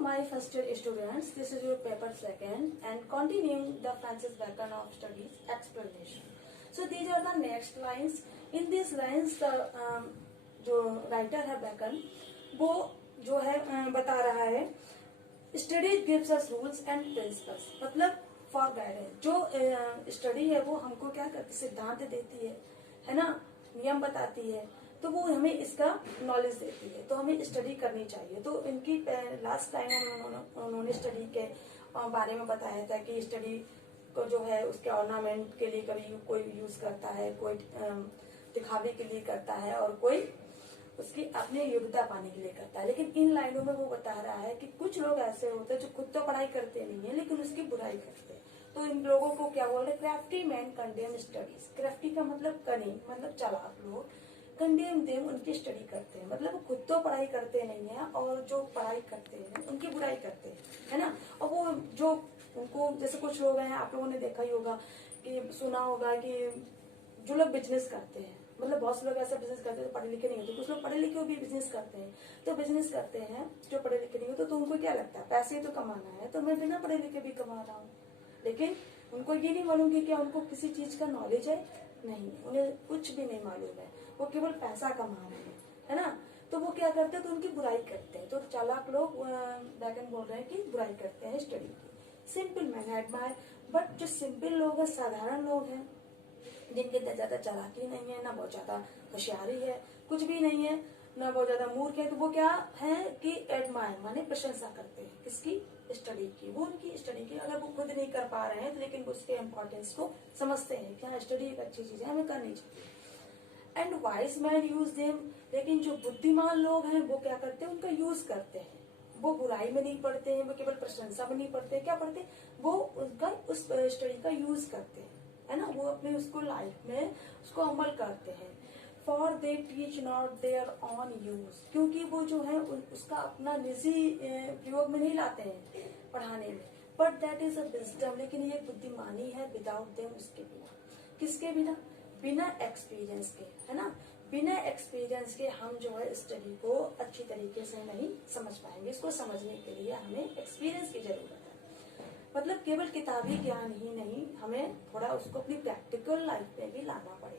my first year students. This is your paper second and continuing the Francis Bacon of studies explanation. So these are the next lines. In these lines the जो writer है bacon वो जो है बता रहा है study gives us rules and principles, मतलब for guidance. जो स्टडी है वो हमको क्या करती, सिद्धांत देती है ना, नियम बताती है, तो वो हमें इसका नॉलेज देती है, तो हमें स्टडी करनी चाहिए। तो इनकी लास्ट टाइम उन्होंने स्टडी के बारे में बताया था कि स्टडी को जो है उसके ऑर्नामेंट के लिए कभी कोई यूज करता है, कोई दिखावे के लिए करता है और कोई उसकी अपनी योग्यता पाने के लिए करता है। लेकिन इन लाइनों में वो बता रहा है कि कुछ लोग ऐसे होते हैं जो खुद तो पढ़ाई करते नहीं है लेकिन उसकी बुराई करते हैं। तो इन लोगों को क्या बोल रहे, crafty man condemn studies. Crafty का मतलब कनिंग, मतलब चालाक लोग, कंडेम देम उनकी स्टडी करते हैं, मतलब वो खुद तो पढ़ाई करते नहीं है और जो पढ़ाई करते हैं उनकी बुराई करते हैं, है ना। और वो जो उनको, जैसे कुछ लोग हैं, आप लोगों ने देखा ही होगा कि सुना होगा कि जो लोग बिजनेस करते हैं, मतलब बहुत से लोग ऐसा बिजनेस करते हैं जो पढ़े लिखे नहीं होते, कुछ लोग पढ़े लिखे भी बिजनेस करते हैं। तो बिजनेस करते हैं जो पढ़े लिखे नहीं होते, तो उनको क्या लगता है पैसे तो कमाना है, तो मैं बिना पढ़े लिखे भी कमा रहा हूँ। लेकिन उनको ये नहीं मालूम कि क्या उनको किसी चीज का नॉलेज है, नहीं, उन्हें कुछ भी नहीं मालूम है, वो केवल पैसा कमा रहे हैं, है ना। तो वो क्या करते हैं, तो उनकी बुराई करते हैं। तो चालाक लोग बैकन बोल रहे हैं कि बुराई करते हैं स्टडी की। सिंपल मैन एडमायर, बट जो सिंपल लोग हैं, साधारण लोग हैं, जिनके ज्यादा चालाकी नहीं है, ना बहुत ज्यादा होशियारी है, कुछ भी नहीं है, ना बहुत ज्यादा मूर्ख है, तो वो क्या है कि एडमायर माने प्रशंसा करते हैं किसकी, स्टडी की। वो उनकी स्टडी की, अगर वो खुद नहीं कर पा रहे हैं तो लेकिन उसके इम्पोर्टेंस को समझते हैं कि हाँ स्टडी एक अच्छी चीज है, हमें करनी चाहिए। And wise man use them, लेकिन जो बुद्धिमान लोग हैं वो क्या करते हैं, उनका यूज करते हैं। वो बुराई में नहीं पढ़ते हैं, वो केवल प्रशंसा में नहीं पढ़ते, क्या पढ़ते, वो उनका उस स्टडी का यूज करते हैं, है ना। वो अपने उसको लाइफ में उसको अमल करते हैं। For they teach not their own use, क्योंकि वो जो है उसका अपना निजी प्रयोग में नहीं लाते हैं पढ़ाने में। But that is a wisdom, लेकिन ये बुद्धिमानी है विदाउट देम, उसके बिना। किसके बिना, बिना एक्सपीरियंस के, है ना। बिना एक्सपीरियंस के हम जो है स्टडी को अच्छी तरीके से नहीं समझ पाएंगे। इसको समझने के लिए हमें एक्सपीरियंस की जरूरत है, मतलब केवल किताबी ज्ञान ही नहीं, हमें थोड़ा उसको अपनी प्रैक्टिकल लाइफ में भी लाना पड़ेगा।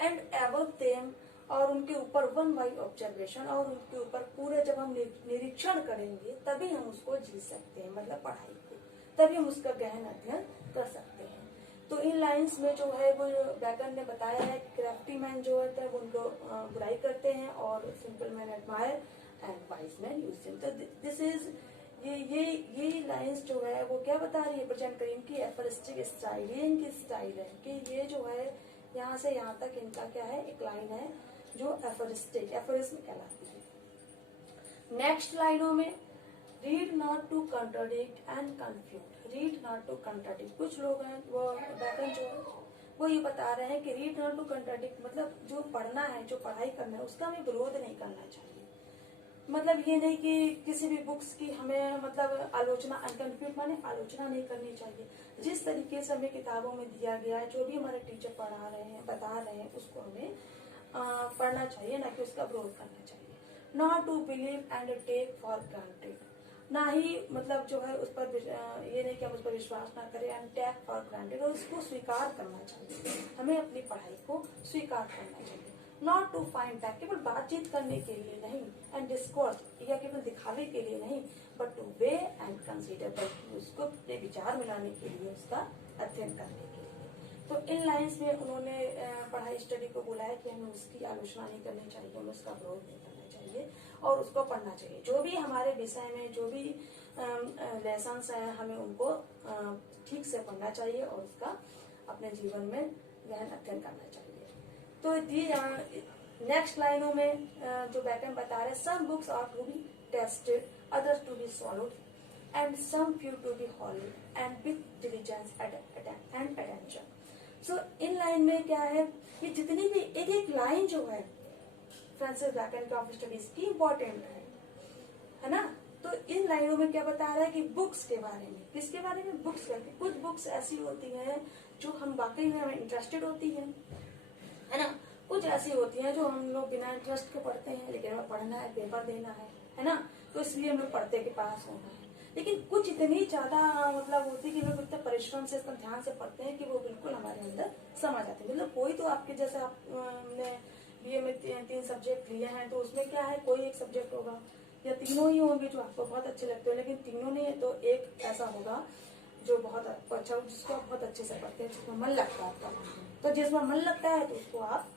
एंड एबव देम, और उनके ऊपर वन बाई ऑब्जर्वेशन, और उनके ऊपर पूरे जब हम निरीक्षण करेंगे तभी हम उसको जी सकते हैं, मतलब पढ़ाई को, तभी हम उसका गहन अध्ययन कर सकते हैं। तो इन लाइंस में जो है वो बैकन ने बताया है कि क्राफ्टी मैन जो है वो उनको बुराई करते हैं और simple man admire and wise man use them. तो दिस इज ये लाइंस जो है वो क्या बता रही है, प्रेजेंट करें इनकी एफरिस्टिक स्टाइल, ये इनकी स्टाइल है कि ये जो है यहाँ से यहाँ तक इनका क्या है, एक लाइन है जो एफरिस्टिक, एफरिज्म कहलाती है। नेक्स्ट लाइनों में read not to contradict and confuse, read not to contradict. कुछ लोग हैं वो बैकन जो है वो ये बता रहे हैं कि रीड नॉट टू कंट्राडिक्ट, मतलब जो पढ़ना है, जो पढ़ाई करना है, उसका हमें विरोध नहीं करना चाहिए। मतलब ये नहीं कि किसी भी बुक्स की हमें मतलब आलोचना, अनकन्फ्यूज माने आलोचना नहीं करनी चाहिए। जिस तरीके से हमें किताबों में दिया गया है, जो भी हमारे टीचर पढ़ा रहे हैं, बता रहे हैं, उसको हमें पढ़ना चाहिए, ना कि उसका विरोध करना चाहिए। Not to believe and take for granted, ना ही मतलब जो है उस पर ये नहीं कि हम उस पर विश्वास ना करें, एंड टेक फॉर ग्रांटेड, और उसको स्वीकार करना चाहिए, हमें अपनी पढ़ाई को स्वीकार करना चाहिए। नॉट टू फाइंड फैक्ट, केवल बातचीत करने के लिए नहीं, एंड डिस्कोर्स, या केवल दिखावे के लिए नहीं, but two way and consider, बल्कि उसको अपने विचार मिलाने के लिए, उसका अध्ययन करने के लिए। तो इन लाइंस में उन्होंने पढ़ाई स्टडी को बोला है कि हमें उसकी आलोचना नहीं करनी चाहिए, हमें उसका विरोध नहीं करना चाहिए और उसको पढ़ना चाहिए। जो भी हमारे विषय में जो भी लेसन्स हैं, हमें उनको ठीक से पढ़ना चाहिए और उसका अपने जीवन में गहन अध्ययन करना चाहिए। तो नेक्स्ट लाइनों में जो बैकन बता रहे हैं, some books are to be tasted, others to be solved, and some few to be hold and with diligence and attention. So इन लाइन में क्या है कि जितनी भी एक एक लाइन जो है फ्रांसिस बैकन के ऑफ स्टडीज की इम्पोर्टेंट है ना। तो इन लाइनों में क्या बता रहा है कि बुक्स के बारे में, किसके बारे में, बुक्स करके। कुछ बुक्स ऐसी होती हैं जो हम वाकई में हमें इंटरेस्टेड होती है ना। कुछ ऐसी होती हैं जो हम लोग बिना इंटरेस्ट के पढ़ते हैं, लेकिन हमें पढ़ना है, पेपर देना है है ना, तो इसलिए हम लोग पढ़ते के पास होना है। लेकिन कुछ इतनी ज्यादा मतलब होती है कि लोग इतने परिश्रम से इतना ध्यान से पढ़ते हैं कि वो बिल्कुल हमारे अंदर समा जाते हैं। मतलब कोई तो आपके जैसे आपने बीए में तीन सब्जेक्ट लिए हैं, तो उसमें क्या है, कोई एक सब्जेक्ट होगा या तीनों ही होंगे जो आपको बहुत अच्छे लगते हो, लेकिन तीनों नहीं है तो एक ऐसा होगा जो बहुत अच्छा, जिसको आप बहुत अच्छे से पढ़ते हैं, जिसमें मन लगता है आपका। तो जिसमें मन लगता है तो उसको आप,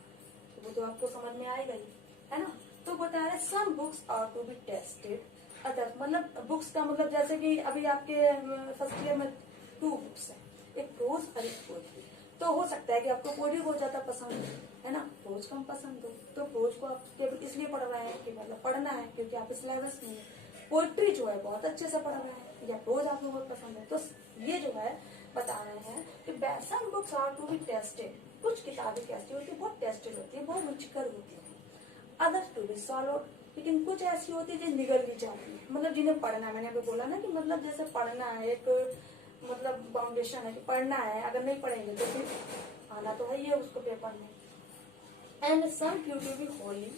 वो तो आपको समझ में आएगा ही, है ना। तो बता रहे some books are to be tasted other, मतलब बुक्स का मतलब जैसे कि अभी आपके फर्स्ट ईयर में 2 बुक्स है, एक प्रोज और एक पोएट्री। तो हो सकता है कि आपको पोएट्री बहुत ज्यादा पसंद है ना, प्रोज कम पसंद हो, तो प्रोज को आप केवल इसलिए पढ़ रहे हैं कि मतलब पढ़ना है क्योंकि आप सिलेबस में है। पोएट्री जो है बहुत अच्छे से पढ़ रहे हैं, या प्रोज आपको बहुत पसंद है। तो ये जो है बता रहे हैं कि some books are to be tasted, कुछ किताबें कैसी होती है, बहुत टेस्टेड होती है, बहुत रुचिकर होती है। अदर्स टू बी सॉलोड, लेकिन कुछ ऐसी होती है जो निगल भी जाती है, मतलब जिन्हें पढ़ना, मैंने अभी बोला ना कि मतलब जैसे पढ़ना है, एक मतलब फाउंडेशन है कि पढ़ना है, अगर नहीं पढ़ेंगे तो फिर आना तो है ही है उसको पेपर में। And some to be wholly,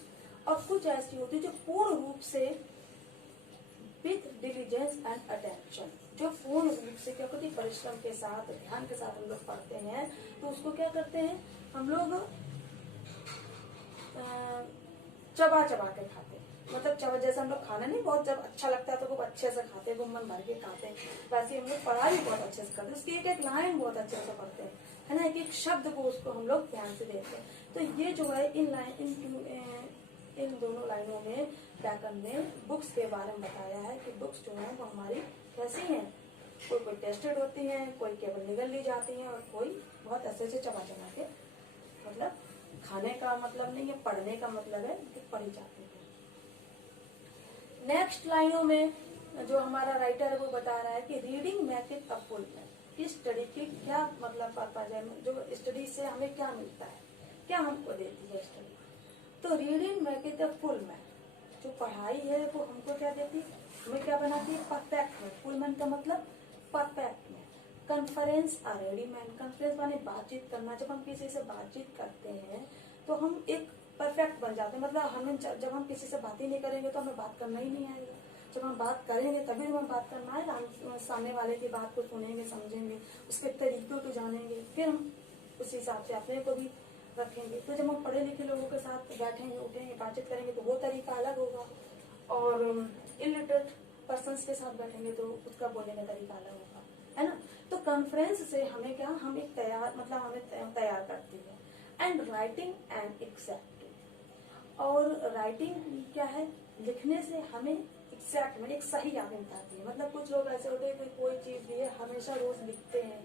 और कुछ ऐसी होती है जो पूर्ण रूप से विथ डिलीजेंस एंड अटेंशन, जो पूर्ण रूप से क्या करती, परिश्रम के साथ, ध्यान के साथ हम लोग पढ़ते हैं, तो उसको क्या करते हैं हम लोग चबा चबा के खाते हैं। मतलब चबा, जैसे हम लोग खाना नहीं बहुत जब अच्छा लगता है तो खूब अच्छे से खाते हैं, मन भर के खाते हैं, वैसे हम लोग पढ़ाई बहुत अच्छे से करते हैं, उसकी एक एक लाइन बहुत अच्छे से पढ़ते हैं, है ना, एक एक शब्द को उसको हम लोग ध्यान से देखते हैं। तो ये जो है इन दोनों लाइनों में व्याकरण में बुक्स के बारे में बताया है कि बुक्स जो है वो हमारी कैसी हैं, कोई कोई टेस्टेड होती हैं, कोई केवल निगल ली जाती हैं, और कोई बहुत ऐसे से चबा चबा के, मतलब खाने का मतलब नहीं है, पढ़ने का मतलब है कि पढ़ी जाती है। नेक्स्ट लाइनों में जो हमारा राइटर है वो बता रहा है कि reading make it a full man, इस स्टडी की क्या मतलब पर्पज है, जो स्टडी से हमें क्या मिलता है, क्या हमको देती है स्टडी। तो reading make it a full man, जो पढ़ाई है वो हमको क्या देती है, हमें क्या बनाती है, परफेक्ट मैन। फुल मैन का मतलब परफेक्ट मैन। कॉन्फ्रेंस अ रेडी मैन, कॉन्फ्रेंस माने बातचीत करना, जब हम किसी से बातचीत करते हैं तो हम एक परफेक्ट बन जाते हैं, मतलब हमें जब हम किसी से बात ही नहीं करेंगे तो हमें बात करना ही नहीं आएगा, जब हम बात करेंगे तभी हमें बात करना आएगा, हम सामने वाले की बात को सुनेंगे, समझेंगे, उसके तरीकों को जानेंगे, फिर हम उस हिसाब से अपने को भी रखेंगे। तो जब हम पढ़े लिखे लोगों के साथ बैठेंगे, उठेंगे, बातचीत करेंगे तो वो तरीका अलग होगा, और इलिटरेट पर्सन के साथ बैठेंगे तो उसका बोलने का तरीका अलग होगा, है ना। तो कॉन्फ्रेंस से हमें क्या, हम एक तैयार, मतलब हमें तैयार करती है। एंड राइटिंग एंड एक्सेप्टिंग, और राइटिंग क्या है, लिखने से हमें एक्सेप्ट में एक सही याद मिलती है। मतलब कुछ लोग ऐसे होते हैं कि कोई चीज भी है हमेशा रोज लिखते हैं,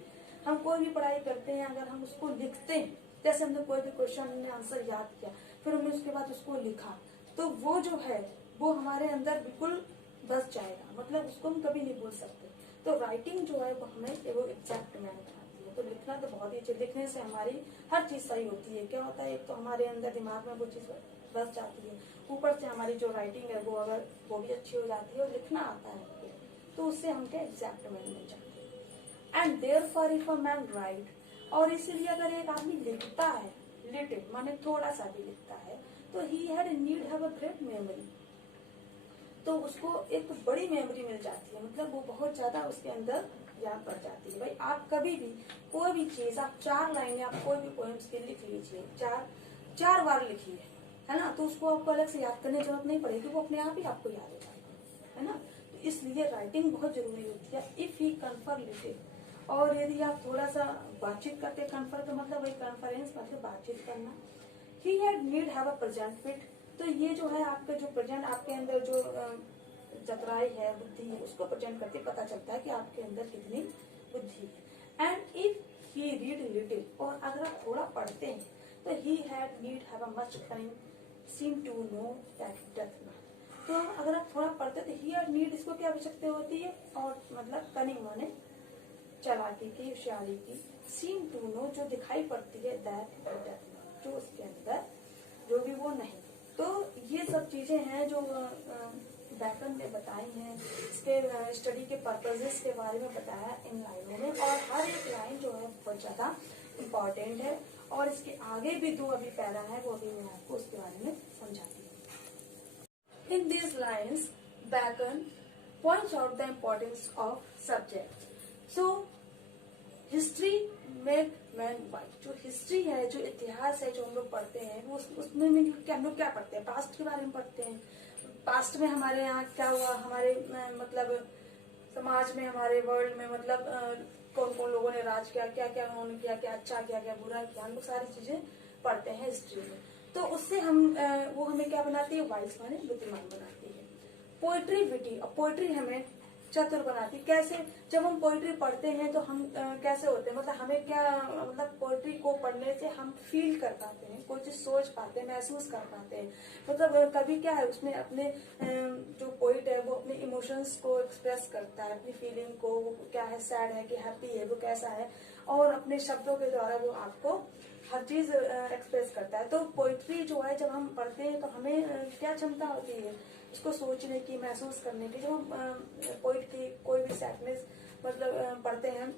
हम कोई भी पढ़ाई करते हैं अगर हम उसको लिखते हैं, जैसे हमने कोई भी क्वेश्चन ने आंसर याद किया फिर हमने उसके बाद उसको लिखा, तो वो जो है वो हमारे अंदर बिल्कुल बस जाएगा, मतलब उसको हम कभी नहीं भूल सकते। तो राइटिंग जो है वो हमें वो एग्जैक्ट में बनाती है। तो लिखना तो बहुत ही अच्छी, लिखने से हमारी हर चीज सही होती है। क्या होता है, एक तो हमारे अंदर दिमाग में वो चीज बस जाती है, ऊपर से हमारी जो राइटिंग है वो अगर वो भी अच्छी हो जाती है और लिखना आता है तो उससे हमके एग्जैक्ट में मिल जाते हैं। And therefore if a man right, और इसीलिए अगर एक आदमी लिखता है, लिटिल माने थोड़ा सा भी लिखता है, तो he had need have a great memory, तो उसको एक तो बड़ी मेमोरी मिल जाती है, मतलब वो बहुत ज्यादा उसके अंदर याद पड़ जाती है। भाई आप कभी भी कोई भी चीज, आप 4 लाइनें आप कोई भी पोएम्स की लिख लीजिए, 4 बार लिखिए, है ना, तो उसको आपको अलग से याद करने की जरूरत नहीं पड़ेगी, वो अपने आप ही आपको याद हो जाएगा, है ना। तो इसलिए राइटिंग बहुत जरूरी होती है। इफ ही कन्फर लिखे, और यदि आप थोड़ा सा बातचीत करते, कन्फर का मतलब वही कॉन्फ्रेंस मतलब बातचीत करना। ही had need have a present fit, तो ये जो है आपका जो प्रेजेंट आपके अंदर जो चतुराई है, बुद्धि है, उसको प्रेजेंट करके पता चलता है कि आपके अंदर कितनी बुद्धि है। And if he read little, और अगर आप थोड़ा पढ़ते हैं तो he had need have a much time seem to know that doth not, तो अगर आप थोड़ा पढ़ते तो ही हैड नीड, इसको क्या आवश्यकता होती है, और मतलब कनिंग माने चालाकी की, होशियारी की, सीम टू नो जो दिखाई पड़ती है, दैट डथ नॉट जो उसके अंदर जो भी वो नहीं। तो ये सब चीजें हैं जो व्याकरण में बताई हैं, इसके स्टडी के पर्पजेस के बारे में बताया इन लाइनों में, और हर एक लाइन जो है बहुत ज्यादा इम्पोर्टेंट है। और इसके आगे भी 2 अभी पैरा है, वो भी मैं आपको उसके बारे में समझाती हूँ। In these lines Bacon points out the importance of subject. So, history make man wise. जो हिस्ट्री है, जो इतिहास है, जो हम लोग पढ़ते हैं, वो उसमें हम लोग क्या पढ़ते हैं? पास्ट के बारे में पढ़ते हैं। पास्ट में हमारे यहाँ क्या हुआ, हमारे मतलब समाज में, हमारे वर्ल्ड में, मतलब कौन कौन लोगों ने राज किया, क्या क्या उन्होंने किया, क्या अच्छा किया, क्या बुरा किया, हम लोग सारी चीजें पढ़ते हैं हिस्ट्री में। तो उससे हम वो हमें क्या बनाती है? वाइज माने बुद्धिमान बनाती है। पोइट्री विटी, और पोइट्री हमें चतुर बनाती। कैसे? जब हम पोइट्री पढ़ते हैं तो हम कैसे होते हैं, मतलब हमें क्या, मतलब पोइट्री को पढ़ने से हम फील कर पाते हैं, कोई चीज सोच पाते हैं, महसूस कर पाते हैं। मतलब कभी क्या है उसमें अपने जो पोइट है वो अपने इमोशंस को एक्सप्रेस करता है, अपनी फीलिंग को, वो क्या है, सैड है कि हैप्पी है, वो कैसा है, और अपने शब्दों के द्वारा वो आपको हर चीज एक्सप्रेस करता है। तो पोइट्री जो है जब हम पढ़ते हैं तो हमें क्या क्षमता होती है उसको सोचने की, महसूस करने की। जब हम पोइट की कोई भी सैडनेस मतलब पढ़ते हैं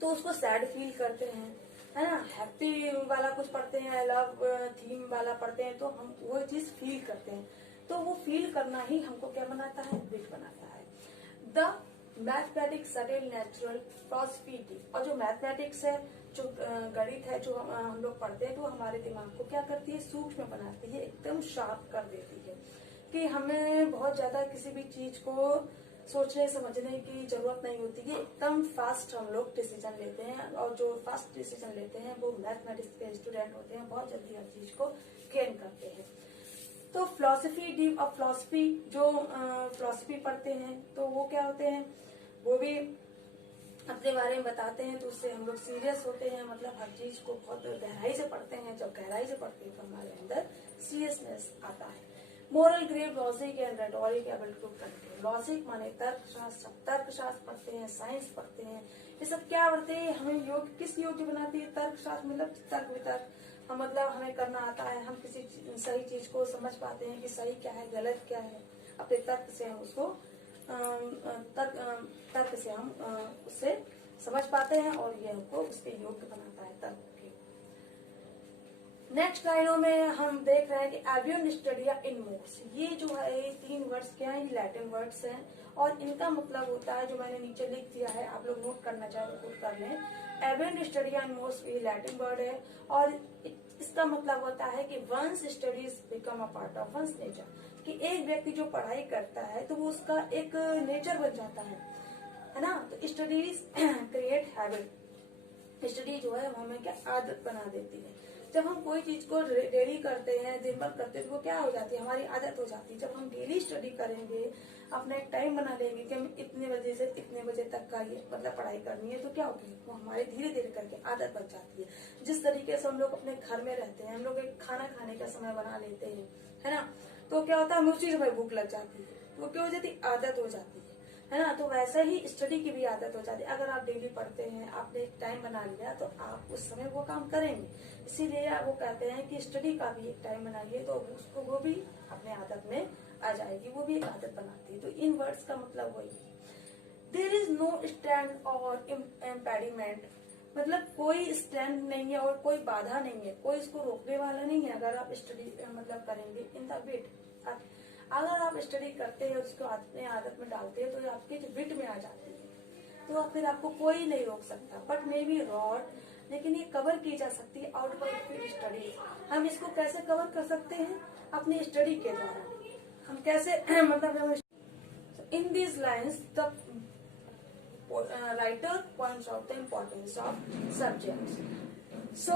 तो उसको सैड फील करते हैं, है ना। हैप्पी वाला कुछ पढ़ते हैं, लव थीम वाला पढ़ते हैं, तो हम वो चीज फील करते हैं। तो वो फील करना ही हमको क्या बनाता है? विट बनाता है। The mathematics subtle natural philosophy. और जो मैथमेटिक्स है, जो गणित है, जो हम लोग पढ़ते हैं, तो हमारे दिमाग को क्या करती है? सूक्ष्म बनाती है, एकदम शार्प कर देती है, कि हमें बहुत ज्यादा किसी भी चीज को सोचने समझने की जरूरत नहीं होती है। एकदम फास्ट हम लोग डिसीजन लेते हैं, और जो फास्ट डिसीजन लेते हैं वो मैथमेटिक्स के स्टूडेंट होते हैं, बहुत जल्दी हर चीज को गेन करते हैं। तो फिलोसफी डीप, और फिलोसफी जो फिलोसफी पढ़ते हैं तो वो क्या होते हैं? वो भी अपने बारे में बताते हैं, तो उससे हम लोग सीरियस होते हैं, मतलब हर चीज को बहुत गहराई से पढ़ते हैं। जब गहराई से पढ़ते हैं तो हमारे अंदर सीरियसनेस आता है। Moral grave logic and rhetoric able to control. Logic माने तर्कशास्त्र, तर्कशास्त्र पढ़ते हैं, साइंस पढ़ते हैं, ये सब क्या पढ़ते हैं? हमें योग किस योग्य बनाती है? तर्कशास्त्र मतलब तर्क वितर्क, हम मतलब हमें करना आता है, हम किसी सही चीज को समझ पाते हैं कि सही क्या है, गलत क्या है, अपने तर्क से हम उसको तर्क से हम उससे समझ पाते हैं, और ये हमको उसके योग्य बनाता है तर्क के। नेक्स्ट लाइनों में हम देख रहे हैं कि एवियन स्टडिया इन मोड्स। ये जो है 3 वर्ड्स क्या है? लैटिन वर्ड्स हैं, और इनका मतलब होता है, जो मैंने नीचे लिख दिया है, आप लोग नोट करना चाहे तो नोट कर लें। एवियन स्टडिया इन मोड्स ये लैटिन वर्ड है, और इसका मतलब होता है कि one's studies become a part of one's nature, कि एक व्यक्ति जो पढ़ाई करता है तो वो उसका एक नेचर बन जाता है ना। तो स्टडीज क्रिएट हैबिट। स्टडी जो है वो हमें क्या आदत बना देती है। जब हम कोई चीज को डेली करते हैं, दिन भर करते हैं, तो वो क्या हो जाती है? हमारी आदत हो जाती है। जब हम डेली स्टडी करेंगे, अपना एक टाइम बना लेंगे कि हम इतने बजे से इतने बजे तक का ये मतलब पढ़ाई करनी है, तो क्या होगी? वो हमारे धीरे धीरे करके आदत बन जाती है। जिस तरीके से हम लोग अपने घर में रहते हैं, हम लोग एक खाना खाने का समय बना लेते हैं, है ना, तो क्या होता है? हमें उसी समय भूख लग जाती है, वो क्या हो जाती है? आदत हो जाती है ना। तो वैसा ही स्टडी की भी आदत हो जाती है। अगर आप डेली पढ़ते हैं, आपने एक टाइम बना लिया, तो आप उस समय वो काम करेंगे। इसीलिए वो कहते हैं कि स्टडी का भी एक टाइम बनाइए, तो उसको वो भी अपने आदत में आ जाएगी, वो भी एक आदत बनाती है। तो इन वर्ड्स का मतलब वही है। देयर इज नो स्टैंड और इम्पेडिमेंट, मतलब कोई स्टैंड नहीं है और कोई बाधा नहीं है, कोई इसको रोकने वाला नहीं है। अगर आप स्टडी मतलब करेंगे इन द विट, अगर आप स्टडी करते हैं, उसको अपने आदत में डालते हैं, तो आपके विट में आ जाती है, तो फिर आपको कोई नहीं रोक सकता। बट मे बी रॉड, लेकिन ये कवर की जा सकती है आउट बाई स्टडी। हम इसको कैसे कवर कर सकते हैं? अपनी स्टडी के द्वारा। हम कैसे मतलब in these lines the writer points out the importance of subjects. So,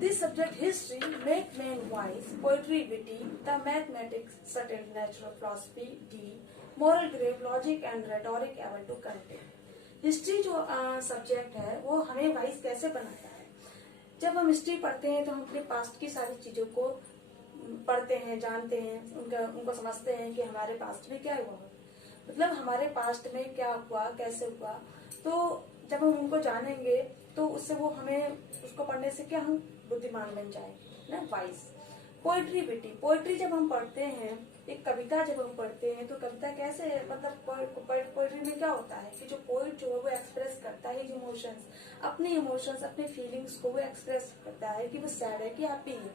this subject history make men wise, poetry witty, the mathematics subtle, natural philosophy deep, moral grave, logic and rhetoric able to contain. History जो subject है वो हमें wise कैसे बनाता है? जब हम history पढ़ते हैं तो हम अपने पास्ट की सारी चीजों को पढ़ते हैं, जानते हैं, उनको समझते हैं कि हमारे पास्ट में क्या हुआ, मतलब हमारे पास्ट में क्या हुआ, कैसे हुआ। तो जब हम उनको जानेंगे तो उससे वो हमें उसको पढ़ने से क्या हम बुद्धिमान बन जाएंगे ना, वाइज। पोइट्री बेटी, पोइट्री जब हम पढ़ते हैं, एक कविता जब हम पढ़ते हैं, तो कविता कैसे मतलब पोइट्री में क्या होता है कि जो पोइट जो है वो एक्सप्रेस करता है इमोशंस, अपने इमोशंस, अपने फीलिंग्स को वो एक्सप्रेस करता है कि वो सैड है कि हैप्पी है।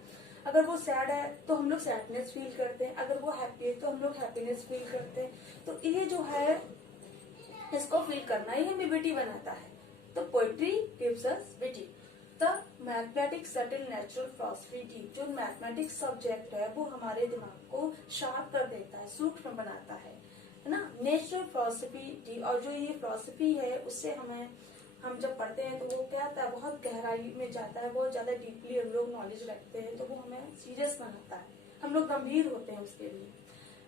अगर वो सैड है तो हम लोग सैडनेस फील करते हैं, अगर वो हैप्पी है तो हम लोग हैप्पीनेस फील करते हैं। तो ये जो है इसको फील करना ही हमें विटी बनाता है। तो poetry gives us witty. The mathematics settle natural philosophy deep. जो मैथमेटिक्स सब्जेक्ट है वो हमारे दिमाग को शार्प कर देता है, सूक्ष्म बनाता है ना। नेचुरल फिलॉसफी डीप, और जो ये फिलॉसफी है उससे हम जब पढ़ते हैं तो वो क्या होता है, बहुत गहराई में जाता है, बहुत ज्यादा डीपली हम लोग नॉलेज रखते हैं, तो वो हमें सीरियस बनाता है, हम लोग गंभीर होते हैं उसके लिए।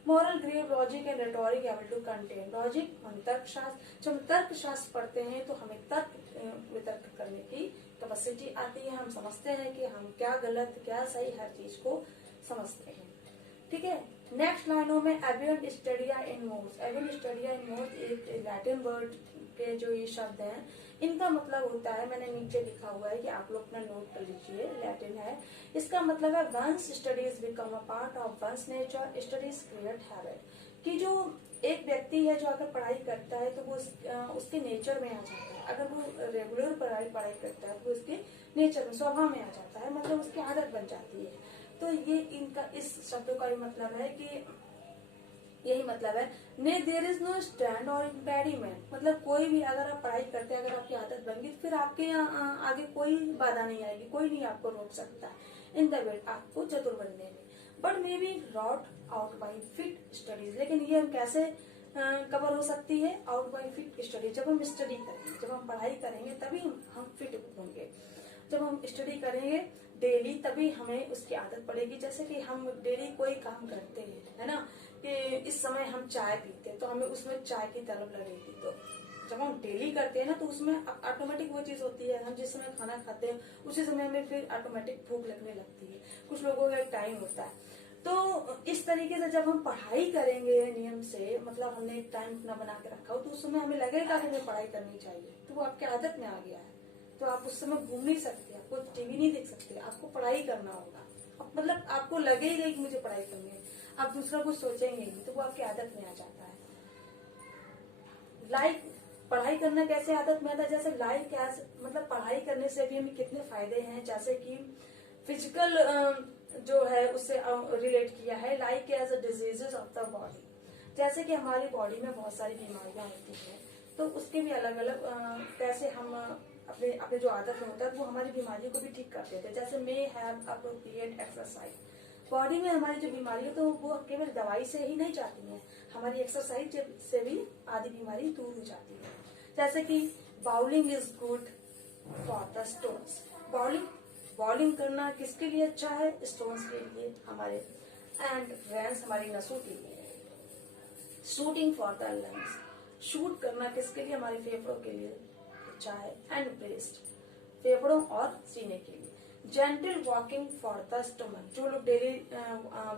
Moral grave logic and rhetoric able to contain. Logic हम तर्कशास्त्र, जब हम तर्कशास्त्र पढ़ते हैं तो हमें तर्क वितर्क करने की कैपेसिटी आती है, हम समझते हैं कि हम क्या गलत क्या सही हर चीज को समझते हैं। ठीक है, नेक्स्ट लाइनों में एविएंट स्टडिया इन मोर्स। एविएंट स्टडिया इन मोर्स एक लैटिन वर्ड के जो ये शब्द हैं, इनका मतलब होता है, मैंने नीचे लिखा हुआ है कि आप लोग अपना नोट कर लीजिए, लैटिन है। इसका मतलब है one's studies become a part of one's nature, studies create habit. कि जो एक व्यक्ति है जो अगर पढ़ाई करता है तो वो उसके नेचर में आ जाता है। अगर वो रेगुलर पढ़ाई करता है तो वो उसके नेचर में, स्वभाव में आ जाता है, मतलब उसकी आदत बन जाती है। तो ये इनका इस शब्द का मतलब है कि यही मतलब है ने देयर इज नो स्टैंड और इम्पेडिमेंट। मतलब कोई भी अगर आप पढ़ाई करते हैं, अगर आपकी आदत बन गई, फिर आपके आगे कोई बाधा नहीं आएगी, कोई नहीं आपको रोक सकता इन द वे, आपको चतुर बनने में। But may be wrought out by fit studies. लेकिन ये हम कैसे कवर हो सकती है, आउट बाई फिट स्टडीज। जब हम स्टडी करेंगे, जब हम पढ़ाई करेंगे तभी हम फिट होंगे। जब हम स्टडी करेंगे डेली तभी हमें उसकी आदत पड़ेगी। जैसे कि हम डेली कोई काम करते हैं, है ना, कि इस समय हम चाय पीते हैं तो हमें उसमें चाय की तलब लगेगी। तो जब हम डेली करते हैं ना तो उसमें ऑटोमेटिक वो चीज होती है, हम जिस समय खाना खाते हैं उसी समय हमें फिर ऑटोमेटिक भूख लगने लगती है। कुछ लोगों का एक टाइम होता है। तो इस तरीके से जब हम पढ़ाई करेंगे नियम से, मतलब हमने एक टाइम अपना बना के रखा हो, तो उस समय हमें लगेगा कि हमें पढ़ाई करनी चाहिए, तो वो आपकी आदत में आ गया है। तो आप उस समय घूम नहीं सकते, आपको टीवी नहीं देख सकते, आपको पढ़ाई करना होगा। मतलब आपको लगेगा कि मुझे पढ़ाई करनी है, आप दूसरा कुछ सोचेंगे नहीं, तो वो आपकी आदत में आ जाता है। लाइक पढ़ाई करना कैसे आदत में आता है, जैसे लाइक एज, मतलब पढ़ाई करने से भी हमें कितने फायदे हैं, जैसे कि फिजिकल जो है उससे रिलेट किया है, like as a diseases of the body. जैसे कि हमारी बॉडी में बहुत सारी बीमारियां होती हैं, तो उसके भी अलग अलग कैसे हम अपने जो आदत में होता है वो हमारी बीमारियों को भी ठीक कर देते हैं। जैसे may have appropriate exercise. Body में हमारी जो बीमारी है तो वो केवल दवाई से ही नहीं जाती है, हमारी एक्सरसाइज से भी आधी बीमारी दूर हो जाती है। जैसे कि bowling is good for the stones. Bowling करना किसके लिए अच्छा है, स्टोन्स के लिए हमारे, एंड वेन्स हमारी नसों के लिए। Shooting for the lungs, shoot करना किसके लिए, हमारे फेफड़ों के लिए अच्छा है, एंड ब्रेस्ट फेफड़ों और सीने के लिए। Gentle walking for the stomach. जो लोग डेली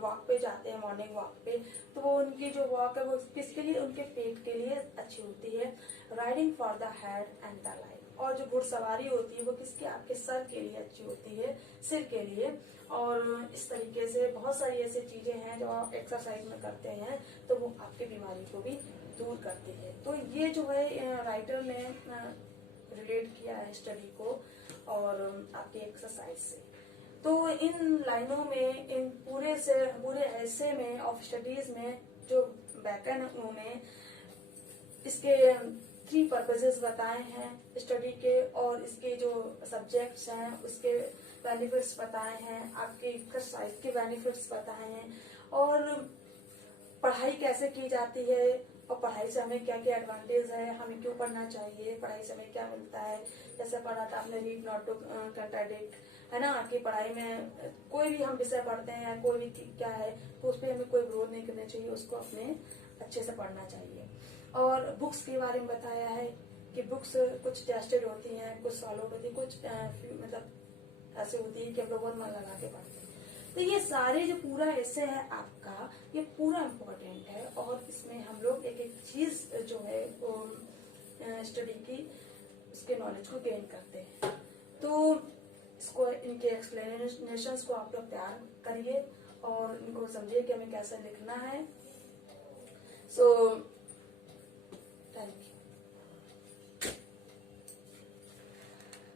वॉक पे जाते हैं, मॉर्निंग वॉक पे, तो वो उनकी जो वॉक है वो किसके लिए, उनके पेट के लिए अच्छी होती है। Riding for the head and the life. और जो घुड़सवारी होती है वो किसके, आपके सर के लिए अच्छी होती है, सिर के लिए। और इस तरीके से बहुत सारी ऐसी चीजें हैं जो आप एक्सरसाइज में करते हैं तो वो आपकी बीमारी को भी दूर करती है। तो ये जो है राइटर ने रिलेट किया है स्टडी को और आपकी एक्सरसाइज से। तो इन लाइनों में, इन पूरे ऐसे में ऑफ स्टडीज में जो बैकन है उन्होंने इसके 3 पर्पसेस बताए हैं स्टडी के, और इसके जो सब्जेक्ट्स हैं उसके बेनिफिट्स बताए हैं, आपके एक्सरसाइज के बेनिफिट्स बताए हैं, और पढ़ाई कैसे की जाती है और पढ़ाई से हमें क्या क्या एडवांटेज है, हमें क्यों पढ़ना चाहिए, पढ़ाई से हमें क्या मिलता है। जैसे पढ़ा था आपने रीड नॉट टू कंट्राडिक्ट, है ना, कि पढ़ाई में कोई भी हम विषय पढ़ते हैं, कोई भी क्या है तो उस पर हमें कोई विरोध नहीं करना चाहिए, उसको अपने अच्छे से पढ़ना चाहिए। और बुक्स के बारे में बताया है कि बुक्स कुछ टेस्टेड होती हैं, कुछ सॉल्व होती है, कुछ मतलब ऐसे होती है कि हम लोग बहुत मन लगा के पढ़ते हैं। तो ये सारे जो पूरा ऐसे है आपका, ये पूरा इम्पोर्टेंट है, और इसमें हम लोग एक एक चीज जो है वो स्टडी की उसके नॉलेज को गेन करते हैं। तो इसको, इनके एक्सप्लेनेशंस को आप लोग तैयार करिए और इनको समझिए कि हमें कैसे लिखना है। So thank you.